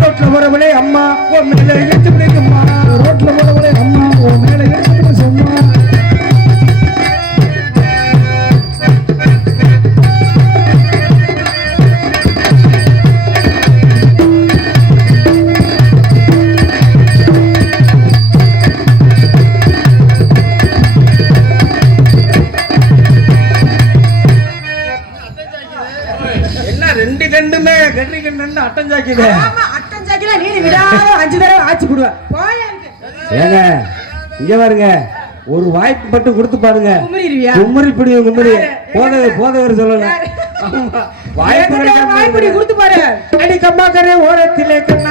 ரோட்ல வரவளே அம்மா ஓ மேல எடுத்து பிடிக்கும்மா ரோட்ல வரவளே அம்மா ஓ மேல எடுத்து பிடி இங்க பாருங்க ஒரு வாய்ப்பு மட்டும் கொடுத்து பாருங்க பிடியும் கும்மரி யாரு? போதவர் போதவர்? ஆமா. வாய்ப்பு. கொடுத்து பாரு அடி கம்மாக்கரே ஓரத்திலே கண்ணா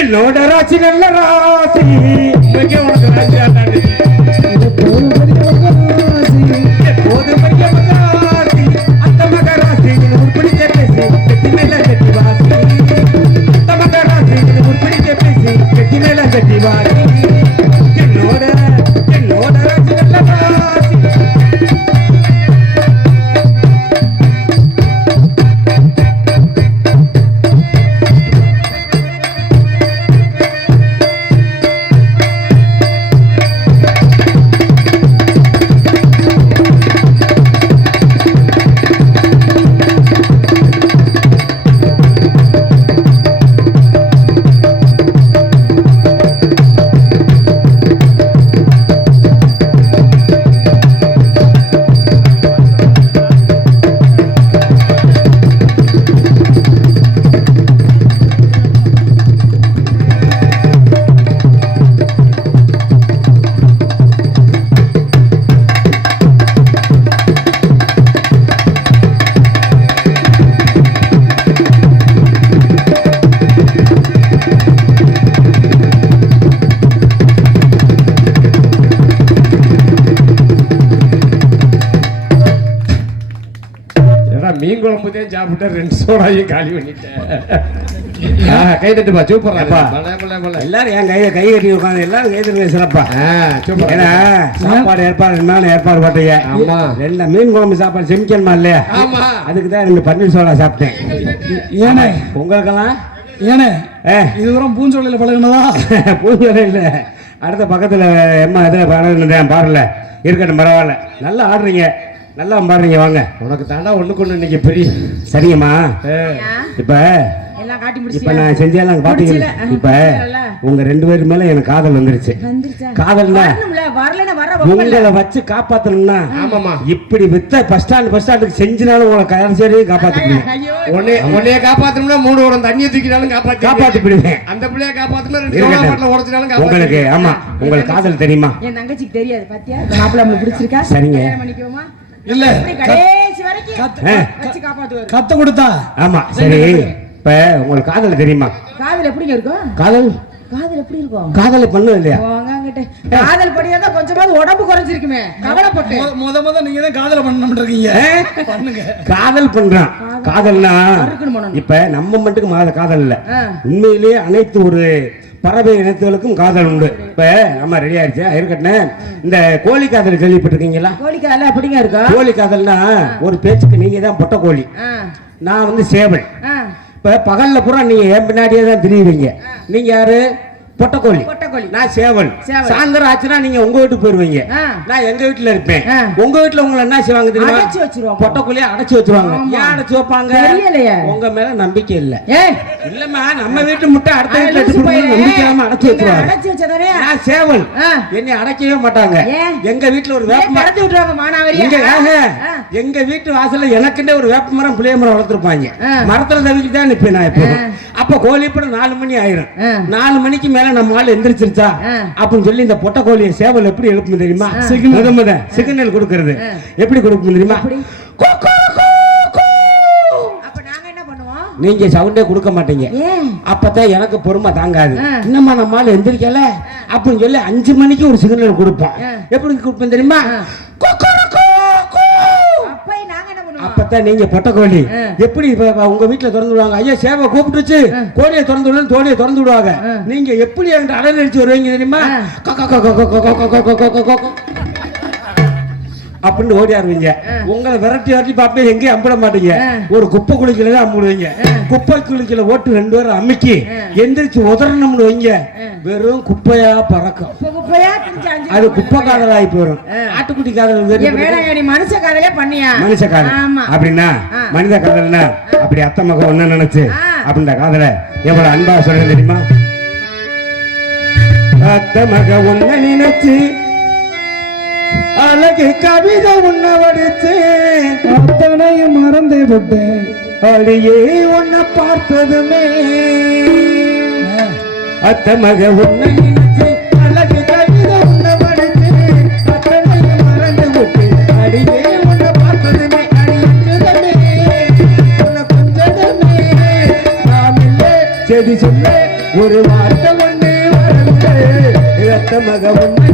என்னோட ராசி நல்ல ராசி. இன்னைக்கு உனக்கு ராசி. ஆட்டாண்டி இது பெரிய ராசி மீன் குழம்புதையும் சாப்பிட்டு ரெண்டு சோடாயும் காலி பண்ணிட்டேன். ஆ, கை தட்டுப்பா சூப்பர் அப்பா. எல்லாரும் என் கையை கை கட்டி உட்காந்து எல்லாரும் கை தருங்க சிறப்பா. சூப்பர் ஏன்னா சாப்பாடு ஏற்பாடு என்னன்னு ஏற்பாடு போட்டீங்க. ஆமா. ரெண்டு மீன் குழம்பு சாப்பாடு செமிக்கணுமா இல்லையா? ஆமா. அதுக்கு தான் ரெண்டு பன்னீர் சோடா சாப்பிட்டேன். ஏனே? உங்களுக்கெல்லாம்? ஏனே? ஏ? இது தூரம் பூஞ்சோலையில் பழகினதா? பூஞ்சோலை இல்லை. அடுத்த பக்கத்தில் எம்மா இதில் பழகுனேன் பாருல இருக்கட்டும் பரவாயில்ல. நல்லா ஆடுறீங்க. நல்லா பாடுறீங்க வாங்க. உனக்கு தாண்டா ஒண்ணுக்கு ஒண்ணு இன்னைக்கு பெரிய சரிங்கம்மா. இப்ப எல்லாம் காட்டி இப்ப நான் செஞ்செல்லாம் பாத்தீங்க. இப்ப. உங்க ரெண்டு பேர் மேல எனக்கு காதல் வந்துருச்சு. வந்துருச்சா? காதல்னா. உங்களை வச்சு காப்பாத்தணும்னா ஆமாமா இப்படி வித்த பஸ் ஸ்டாண்ட் பஸ் ஸ்டாண்டுக்கு செஞ்சினாலும் உங்களை கடைசியே காப்பாத்திடுவேன். ஐயோ உன்னைய உன்னைய காப்பாத்தணும்னா மூணு உரம் தண்ணியை தூக்கினாலும் காப்பாத்தி காப்பாத்திடுவேன் அந்த பிள்ளைய காப்பாத்தணும் ரெண்டு உடச்சினாலும் உங்களுக்கு ஆமா உங்களுக்கு காதல் தெரியுமா? என் தங்கச்சிக்கு தெரியாது பாத்தியா? இந்த மாப்பிள்ளை பிடிச்சிருக்கா? சரிங்க. இல்ல. கடைசி வரைக்கும் கத்து- கொடுத்தா? ஆமா சரி. இப்ப உங்களுக்கு காதல் தெரியுமா? காதல் எப்படிங்க இருக்கும்? காதல்? காதல் எப்படி இருக்கும்? காதலை பண்ணும் இல்லையா. காதல் படியாதான் கொஞ்சமாவது உடம்பு குறைஞ்சிருக்குமே. கவலைப்பட்டு. முத- முத முத நீங்க தான் காதல பண்ணணும் இருக்கீங்க பண்ணுங்க. காதல் பண்றான். காதல்னா. இப்ப நம்ம மட்டும் மாத காதல் இல்ல. உண்மையிலேயே அனைத்து ஒரு பறவை இனத்துகளுக்கும் காதல் உண்டு. இப்ப ஆமா ரெடி ஆயிடுச்சு. இருக்கட்டும் இந்த கோழி காதல் கேள்விப்பட்டிருக்கீங்களா? கோழிக்கால எப்படிங்க இருக்கும்? கோழி காதல்னா ஒரு பேச்சுக்கு நீங்க தான் பொட்டை கோழி. நான் வந்து சேவல். இப்ப பகல்ல பூரா நீங்க என் பின்னாடியே தான் திரியுவீங்க நீங்க யாரு? பொட்டக்கோழி பொட்டைக்கோழி. நான் சேவல். சாயந்தரம் ஆச்சுன்னா நீங்க உங்க வீட்டுக்கு போயிருவீங்க. நான் எங்க வீட்டுல இருப்பேன். உங்க வீட்டுல உங்களை என்ன செய்வாங்க தெரியுமா அடைச்சு வச்சிருவாங்க. பொட்டக்கோழியை அடைச்சு வச்சிருவாங்க. ஏன் அடைச்சு வைப்பாங்க தெரியலையே. உங்க மேல நம்பிக்கை இல்ல இல்லம்மா நம்ம வீட்டு முட்டை அடுத்த வீட்டுல லூசு எடுத்து பயலே. நம்பிக்கை இல்லாம அடைச்சு வச்சிருவாங்க அடைச்சு வச்சதானே? நான் சேவல். என்னை அடைக்கவே மாட்டாங்க? எங்க வீட்டுல ஒரு வேப்ப மரம் கடத்தி விட்டுருவாங்க மானாவாரியா? இங்க. எங்க வீட்டு வாசல்ல எனக்குன்னே ஒரு வேப்ப மரம் புளிய மரம் வளர்த்துருப்பாங்க. மரத்துல தவிக்கிட்டு தான் நிப்பேன் நான் இப்போ. அப்ப கோழி படம் நாலு மணி ஆயிரும். நாலு மணிக்கு மேல நம்ம ஆள் எந்திரிச்சிருச்சா. அப்படின்னு சொல்லி இந்த பொட்டை கோழியை சேவல் எப்படி எழுப்பும் தெரியுமா? முத முத சிக்னல் கொடுக்கறது. எப்படி கொடுக்கும் தெரியுமா? நாங்க என்ன பண்ணுவோம்? நீங்க சவுண்டே கொடுக்க மாட்டீங்க? அப்பதான் எனக்கு பொறுமை தாங்காது. ஆ. என்னம்மா நம்ம ஆள் எந்திரிக்கல அப்படின்னு சொல்லி அஞ்சு மணிக்கு ஒரு சிக்னல் கொடுப்போம். எப்படி கொடுப்பேன் தெரியுமா ஆ. கொக்கரக்கோ, கூ. அப்ப நாங்க அப்பதான் நீங்க பொட்டை கோழி ஆ. எப்படி உங்க வீட்டுல திறந்து விடுவாங்க ஐயா சேவை கூப்பிட்டுச்சு கோழியை திறந்து விடணும் தோழியை திறந்து விடுவாங்க. நீங்க எப்படி என்கிட்ட அடல் அடிச்சு வருவீங்க தெரியுமா அப்படின்னு ஓடி ஆரம்பிங்க உங்களை விரட்டி விரட்டி பார்ப்பேன் எங்கேயும் அம்பிட மாட்டீங்க. ஒரு குப்பை குளிக்கலதான் அம்பிடுவீங்க. குப்பை குளிக்கல ஓட்டு ரெண்டு பேரும் அமைக்கி எந்திரிச்சு உதறணும்னு வைங்க. வெறும் குப்பையா பறக்கும். அது குப்பை காதல் ஆகி போயிடும் ஆட்டுக்குட்டி காதல் மனுஷ காதலே பண்ணியா? மனுஷ காதல். அப்படின்னா மனித காதல்னா அப்படி அத்தை மக ஒன்னு நினைச்சு அப்படின்ற காதலை எவ்வளவு அன்பா சொல்ல தெரியுமா? அத்தை மக ஒன்னு நினைச்சு அழகு கவிதை உன்ன வடிச்சு அத்தனையும் மறந்தே விட்டேன் அழியே உன்னை பார்த்ததுமே. அத்த மக ஒண்ணு அழகு கவிதை உன்ன வடிச்சு அத்தனையும் மறந்து விட்டு அடியே உன்னை பார்த்ததுமே. செடி சொல்ல ஒரு வார்த்தை ஒன்று வரல அத்தை மக ஒன்று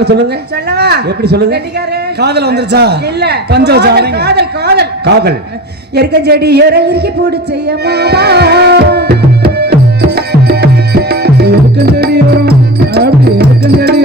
அதனால சொல்லுங்க. எப்படி சொல்லுங்க? காதல் வந்துருச்சா? இல்ல. பஞ்சம் காதல் காதல் காதல். எருக்க செடி ஏற இறுக்கி செய்ய மாமா. எருக்க செடி அப்படி எருக்க செடி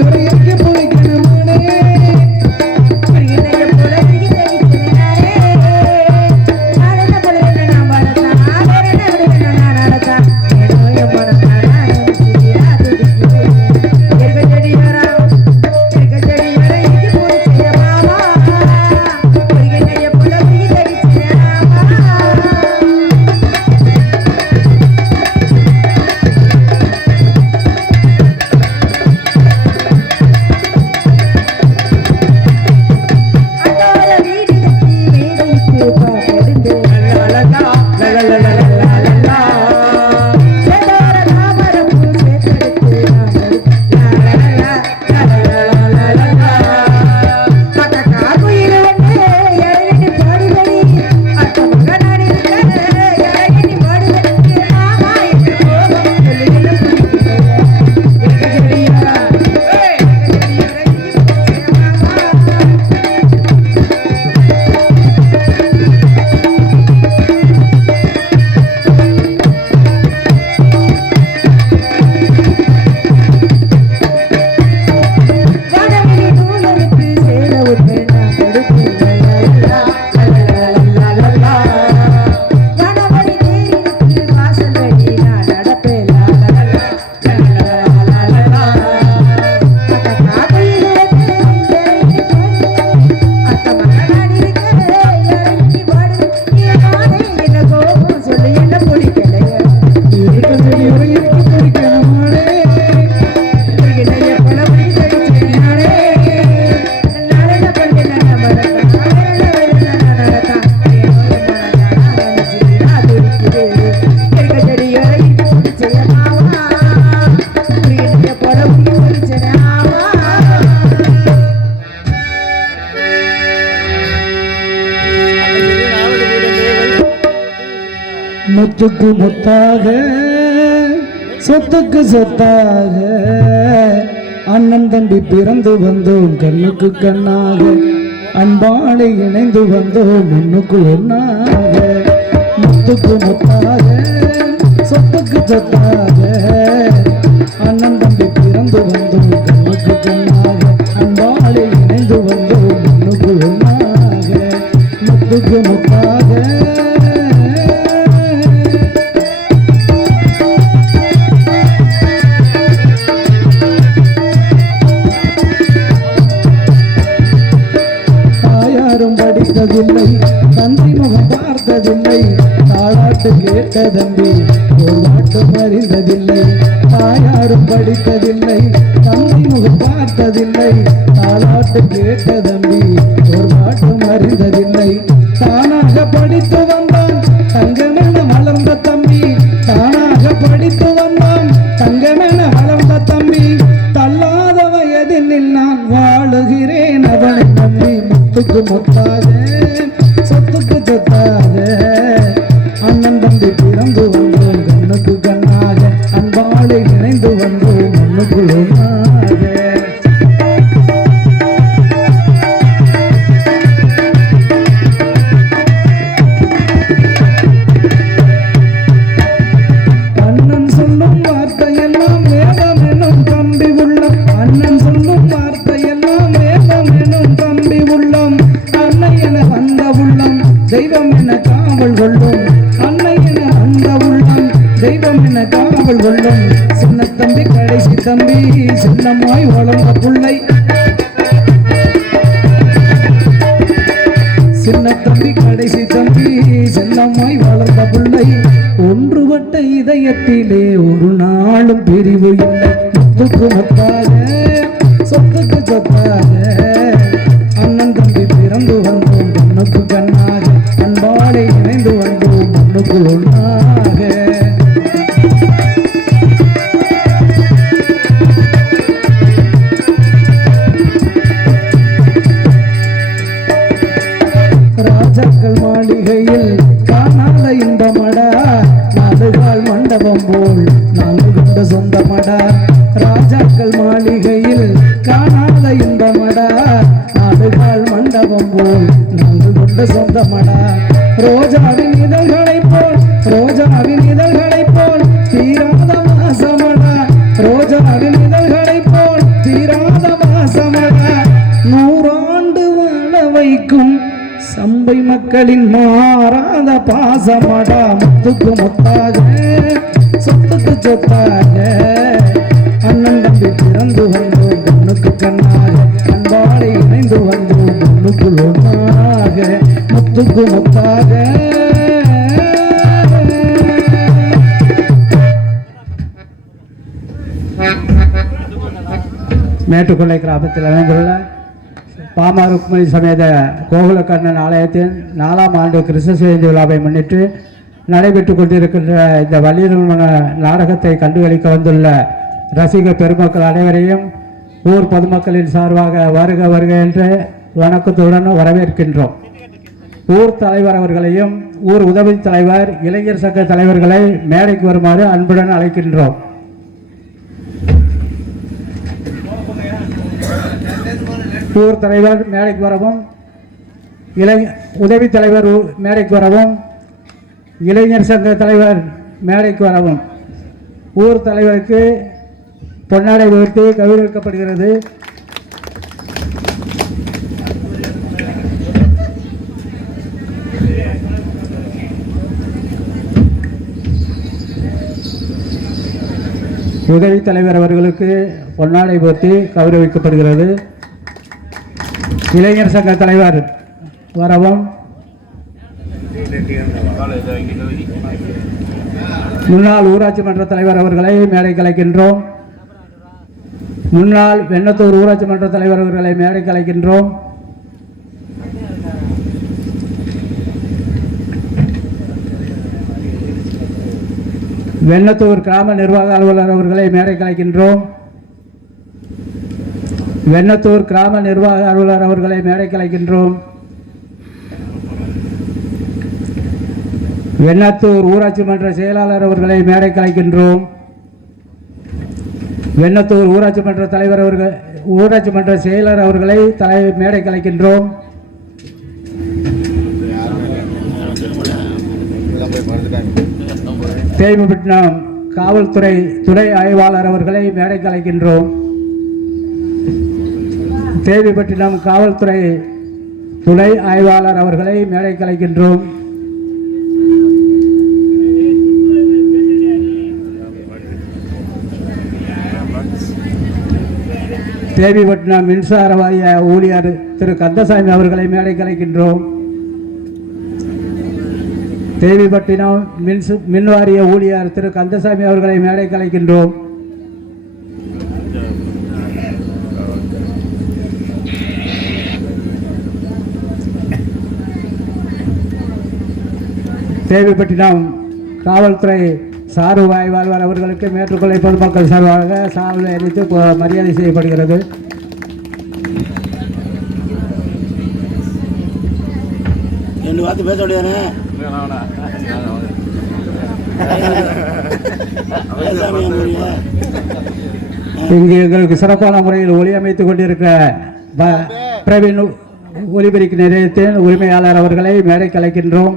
முத்துக்கு முத்தாக சொத்துக்கு சொத்தாக. அண்ணன் தம்பி பிறந்து வந்தோம் கண்ணுக்கு கண்ணாக. அன்பாலை இணைந்து வந்தோம் முன்னுக்கு ஒன்றாக முத்துக்கு முத்தாக சொத்துக்கு சொத்தாக. அண்ணன் தம்பி பிறந்து வந்தோம் கண்ணுக்கு கண்ணாக. அன்பாலை இணைந்து வந்தோம் முன்னுக்கு ஒன்றாக முத்துக்கு முத்தாக சின்ன தம்பி கடைசி தம்பி சின்னமாய் வளர்ந்த பிள்ளை. சின்ன தம்பி கடைசி தம்பி சின்னமாய் வளர்ந்த பிள்ளை. ஒன்றுபட்ட இதயத்திலே ஒரு நாளும் பிரிவு இல்லை. முத்துக்கு முத்தாக போல் நாங்கள் கொண்ட சொந்தமடா. ராஜாக்கள் மாளிகையில் காணாத இன்பமடா. நாடுகால் மண்டபம் போல் நாங்கள் கொண்ட சொந்தமடா. ரோஜாவின் இதழ்களை போல் ரோஜாவின் இதழ்களை போல் தீராத மாசமடா. ரோஜாவின் இதழ்களை போல் தீராத மாசமடா. நூறாண்டு வாழ வைக்கும் சம்பை மக்களின் மாறாத பாசமடா. முத்துக்கு முத்தாக சொத்துக்கு சொத்தாக அண்ணன் தம்பி பிறந்து வந்தோம் பொண்ணுக்கு கண்ணாக. அன்பாடு இணைந்து வந்தோம் பொண்ணுக்கு ஒன்றாக முத்துக்கு முத்தாக. மேட்டுக்கொள்ளை கிராமத்தில் அமைந்துள்ள பாமா ருக்மணி சமேத கோகுலக்கண்ணன் ஆலயத்தின் நாலாம் ஆண்டு கிருஷ்ண ஜெயந்தி விழாவை முன்னிட்டு நடைபெற்று கொண்டிருக்கின்ற இந்த வள்ளிருமண நாடகத்தை கண்டுகளிக்க வந்துள்ள ரசிக பெருமக்கள் அனைவரையும் ஊர் பொதுமக்களின் சார்பாக வருக வருக என்று வணக்கத்துடன் வரவேற்கின்றோம். ஊர் தலைவர் அவர்களையும் ஊர் உதவி தலைவர் இளைஞர் சங்க தலைவர்களை மேடைக்கு வருமாறு அன்புடன் அழைக்கின்றோம். ஊர் தலைவர் மேடைக்கு வரவும் இளை உதவி தலைவர் மேடைக்கு வரவும் இளைஞர் சங்க தலைவர் மேடைக்கு வரவும். ஊர் தலைவருக்கு பொன்னாடை உயர்த்தி கௌரவிக்கப்படுகிறது உதவி தலைவர் அவர்களுக்கு பொன்னாடை போர்த்தி கௌரவிக்கப்படுகிறது. இளைஞர் சங்க தலைவர் வரவும் முன்னாள் ஊராட்சி மன்ற தலைவர் அவர்களை மேடை கலைக்கின்றோம். முன்னாள் வெண்ணத்தூர் ஊராட்சி மன்ற தலைவர் அவர்களை மேடை கலைக்கின்றோம். வெண்ணத்தூர் கிராம நிர்வாக அலுவலர் அவர்களை மேடை கலைக்கின்றோம். வெண்ணத்தூர் கிராம நிர்வாக அலுவலர் அவர்களை மேடை கலைக்கின்றோம். வெண்ணத்தூர் ஊராட்சி மன்ற செயலாளர் அவர்களை மேடை கலைக்கின்றோம் வெண்ணத்தூர் ஊராட்சி மன்ற தலைவர் அவர்கள் ஊராட்சி மன்ற செயலர் அவர்களை தலை மேடை கலைக்கின்றோம் தேய்மபட்டினம் காவல்துறை துணை ஆய்வாளர் அவர்களை மேடை கலைக்கின்றோம் தேவிப்பட்டினம் காவல்துறை துணை ஆய்வாளர் அவர்களை மேடை கலைக்கின்றோம் தேவிப்பட்டினம் மின்சார வாரிய ஊழியர் திரு கந்தசாமி அவர்களை மேடை கலைக்கின்றோம். தேவிப்பட்டினம் மின்சு மின் வாரிய ஊழியர் திரு கந்தசாமி அவர்களை மேடை கலைக்கின்றோம். தேவிப்பட்டினம் காவல்துறை சார்பு ஆய்வாளர் அவர்களுக்கு மேற்றுக்கொள்ளை பொதுமக்கள் சார்பாக சால்வை அளித்து மரியாதை செய்யப்படுகிறது ரெண்டு வார்த்தை பேச போறீங்க? இங்கு எங்களுக்கு சிறப்பான முறையில் ஒளி அமைத்துக் கொண்டிருக்கிற பிரவீன் ஒலிபெருக்கி நிலையத்தின் உரிமையாளர் அவர்களை மேடை கலைக்கின்றோம்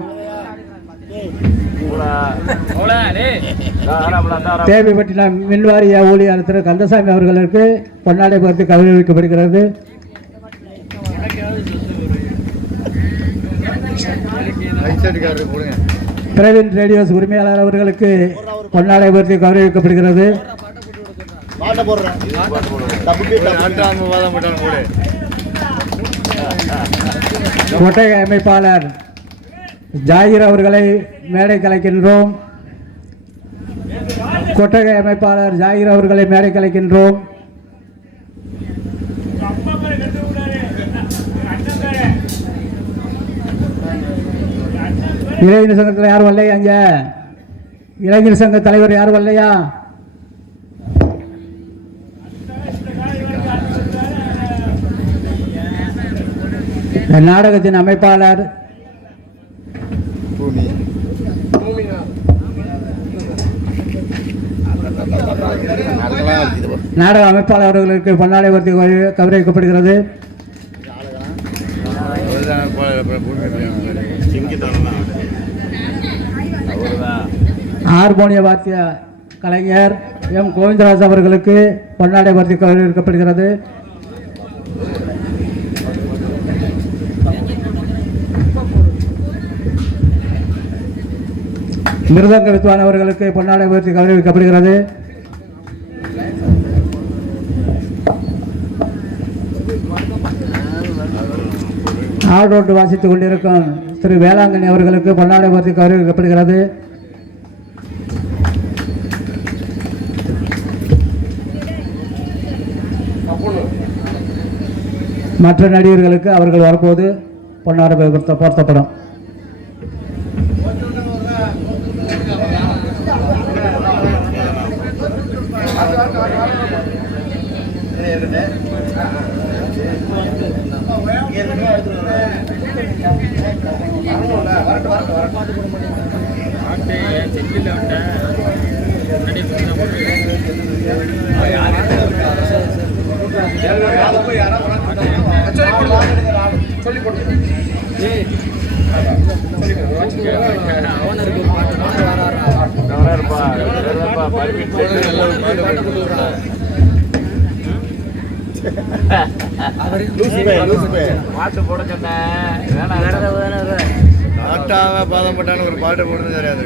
தேவைப்பட்டினம் மின்வாரிய ஊழியர் திரு கந்தசாமி அவர்களுக்கு பொன்னாடை பொறுத்து கௌரவிக்கப்படுகிறது பிரவீன் ரேடியோஸ் உரிமையாளர் அவர்களுக்கு பொன்னாடை பொறுத்து கௌரவிக்கப்படுகிறது பாட்டை அமைப்பாளர் ஜாகிர் அவர்களை மேடை கலைக்கின்றோம் கொட்டகை அமைப்பாளர் ஜாகிர் அவர்களை மேடை கலைக்கின்றோம் இளைஞர் சங்கத்தில் யாரும் வரலையா அங்க இளைஞர் சங்க தலைவர் யாரும் வரலையா நாடகத்தின் அமைப்பாளர் நாடக அமைப்பாளர் அவர்களுக்கு பொன்னாடை வர்த்தி கவரவிக்கப்படுகிறது ஹார்மோனிய வாத்திய கலைஞர் எம். கோவிந்தராஜ் அவர்களுக்கு பொன்னாடை வர்த்தி கௌரவிக்கப்படுகிறது மிருதங்க வித்வான் அவர்களுக்கு பொன்னாடை உயர்த்தி கௌரவிக்கப்படுகிறது. ஆடோட்டு வாசித்துக் கொண்டிருக்கும் திரு வேளாங்கண்ணி அவர்களுக்கு பொன்னாடை உயர்த்தி கௌரவிக்கப்படுகிறது. மற்ற நடிகர்களுக்கு அவர்கள் வரும்போது பொன்னாடை பொருத்த போர்த்தப்படும் பாட்டு போட சொன்னேன். ஆட்டாம பாதம் போட்டான்னு ஒரு பாட்டு போடுறது தெரியாது.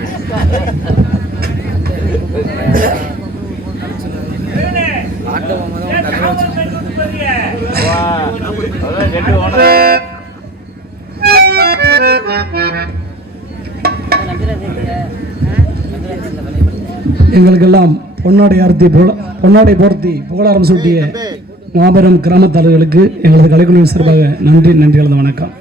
எங்களுக்கெல்லாம் பொன்னாடை ஆர்த்தி புகழ பொன்னாடை போர்த்தி புகழாரம் சூட்டிய மாபெரும் கிராமத்தாளர்களுக்கு எங்களது கலைக்குழுவின் சார்பாக நன்றி நன்றி வணக்கம்.